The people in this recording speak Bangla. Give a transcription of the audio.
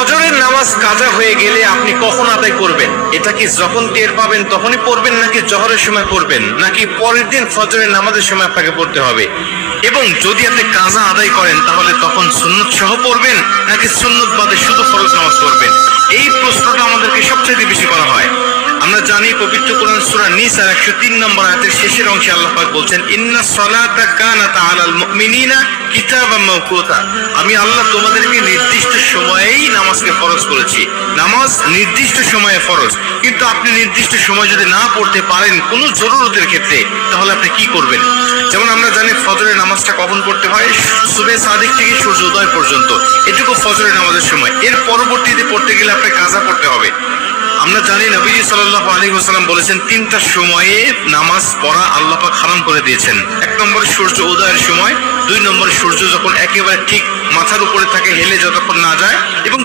ফজরের নামাজ কাজা হয়ে গেলে আপনি কখন আদায় করবেন? এটা কি যখন টের পাবেন তখনই পড়বেন, নাকি জোহরের সময় পড়বেন, নাকি পরের দিন ফজরের নামাজের সময় আপনাকে পড়তে হবে? এবং যদি আপনি কাজা আদায় করেন তাহলে তখন সুন্নত সহ পড়বেন, নাকি সুন্নত বাদে শুধু ফরজ নামাজ পড়বেন? এই প্রশ্নটা আমাদেরকে সবচেয়ে বেশি করা হয়। আমরা জানি পবিত্র কোরআন সূরা নিসা 103 নম্বর আয়াতের শেষের অংশে আল্লাহ পাক বলছেন, ইন্নাস সালাতা কানাত আলাল মুমিনিনা কিতাবাম মাওকুতা। আমি আল্লাহ তোমাদেরকে নির্দিষ্ট সময়েই নামাজকে ফরজ করেছি। নামাজ নির্দিষ্ট সময়ে ফরজ, কিন্তু আপনি নির্দিষ্ট সময় যদি না পড়তে পারেন কোনো জরুরতের ক্ষেত্রে, তাহলে আপনি কি করবেন? যেমন আমরা জানি ফজরের নামাজটা কখন পড়তে হয়? সুবহে সাদিক থেকে সূর্য উদয় পর্যন্ত, এটুকু ফজরের নামাজের সময়। এর পরবর্তীতে পড়তে গেলে আপনাকে কাজা পড়তে হবে। আমরা জানি নবীজি সাল্লাল্লাহু আলাইহি ওয়াসাল্লাম বলেছেন, তিনটা সময়ে নামাজ পড়া আল্লাহ পাক হারাম করে দিয়েছেন। এক নম্বরে সূর্য উদয়ের সময়, দুই নম্বরে সূর্য যখন একেবারে ঠিক মাথার উপরে থাকে, হেলে যতক্ষণ না যায়, এবং